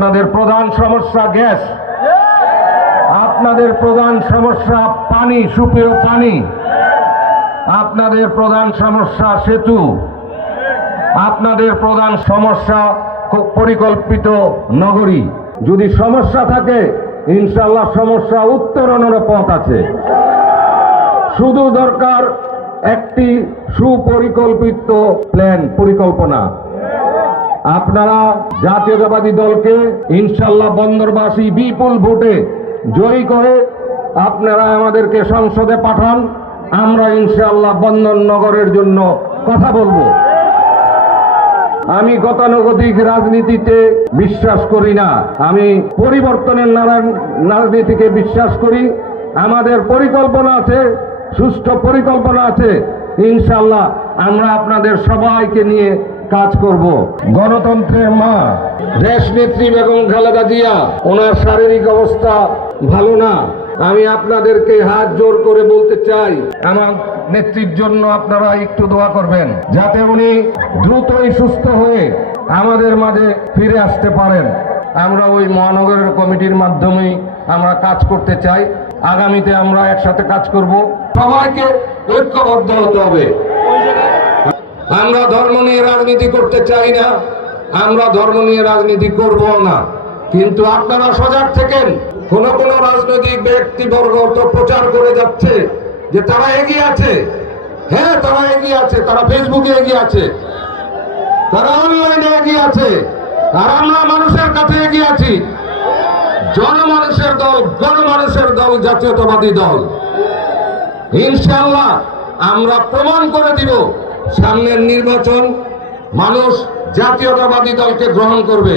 আপনাদের প্রধান সমস্যা গ্যাস। আপনাদের প্রধান সমস্যা পানি, সুপেয় পানি। আপনাদের প্রধান সমস্যা সেতু। আপনাদের প্রধান সমস্যা পরিকল্পিত নগরী। যদি সমস্যা থাকে ইনশাল্লাহ সমস্যা উত্তরণের পথ আছে। শুধু দরকার একটি সুপরিকল্পিত প্ল্যান, পরিকল্পনা। আপনারা জাতীয়তাবাদী দলকে ইনশাল্লাহ বন্দরবাসী বিপুল ভোটে জয়ী করে আপনারা আমাদেরকে সংসদে পাঠান। আমরা ইনশাল্লাহ বন্দর নগরের জন্য কথা বলব। আমি গতানুগতিক রাজনীতিতে বিশ্বাস করি না। আমি পরিবর্তনের নারায়ণ রাজনীতিকে বিশ্বাস করি। আমাদের পরিকল্পনা আছে, সুষ্ঠু পরিকল্পনা আছে। ইনশাল্লাহ আমরা আপনাদের সবাইকে নিয়ে কাজ করব। গণতন্ত্রের মা। দেশ নেত্রী বেগম খালেদা জিয়া ওনার শারীরিক অবস্থা ভালো না। আমি আপনাদেরকে হাত জোর করে বলতে চাই আমার নেত্রীর জন্য আপনারা একটু দোয়া করবেন যাতে উনি দ্রুতই সুস্থ হয়ে আমাদের মাঝে ফিরে আসতে পারেন। আমরা ওই মহানগরের কমিটির মাধ্যমেই আমরা কাজ করতে চাই। আগামীতে আমরা একসাথে কাজ করব। সবাইকে ঐক্যবদ্ধ হতে হবে। আমরা ধর্ম নিয়ে রাজনীতি করতে চাই না, আমরা ধর্ম নিয়ে রাজনীতি করব না। কিন্তু আপনারা সজাগ থেকেন, কোন কোন রাজনৈতিক ব্যক্তিবর্গ তো প্রচার করে যাচ্ছে যে তারা এগিয়ে আছে। হ্যাঁ তারা এগিয়ে আছে, তারা ফেসবুকে এগিয়ে আছে, তারা অনলাইনে এগিয়ে আছে, আর আমরা মানুষের কাছে এগিয়ে আছি। জনমানুষের দল, গণমানুষের দল, জাতীয়তাবাদী দল। ইনশাল্লাহ আমরা প্রমাণ করে দিব সামনের নির্বাচন মানুষ জাতীয়তাবাদী দলকে গ্রহণ করবে।